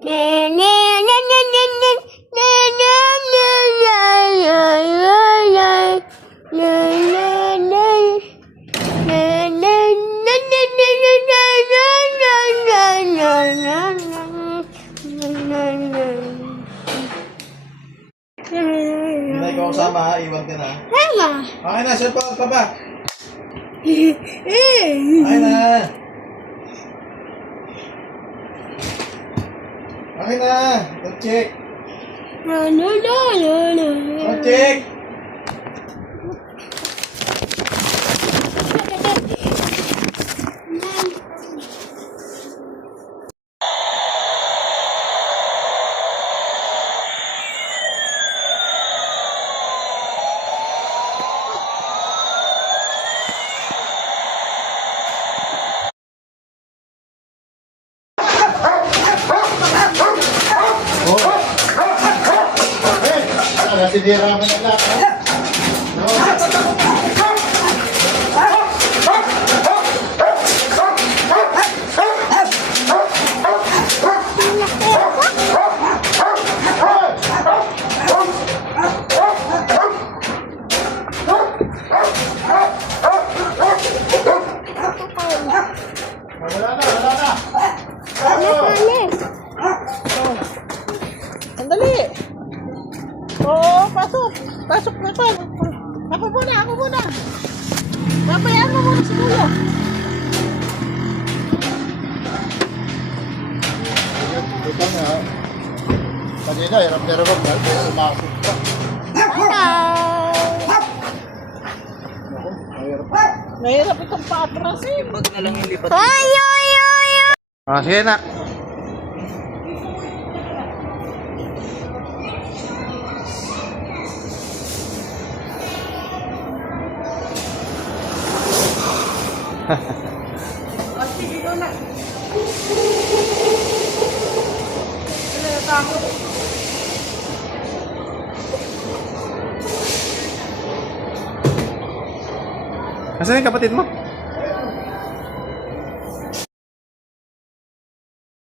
Hindi na ikaw kasama ha, iwan ka na. Mama. Okay na, sir pa ba? Okay na. Okay na. Don't check. Don't check. Nasidira mo na lahat, ha? Wala na. Sandali. Oo, pasok. Pasok na to. Ako muna. Pabayaan mo muna si Kuya. Ito nga. Kanina, hirap na pero umasok pa. Mahirap itong paatrasin. Sige na. Nasaan yung kapatid mo?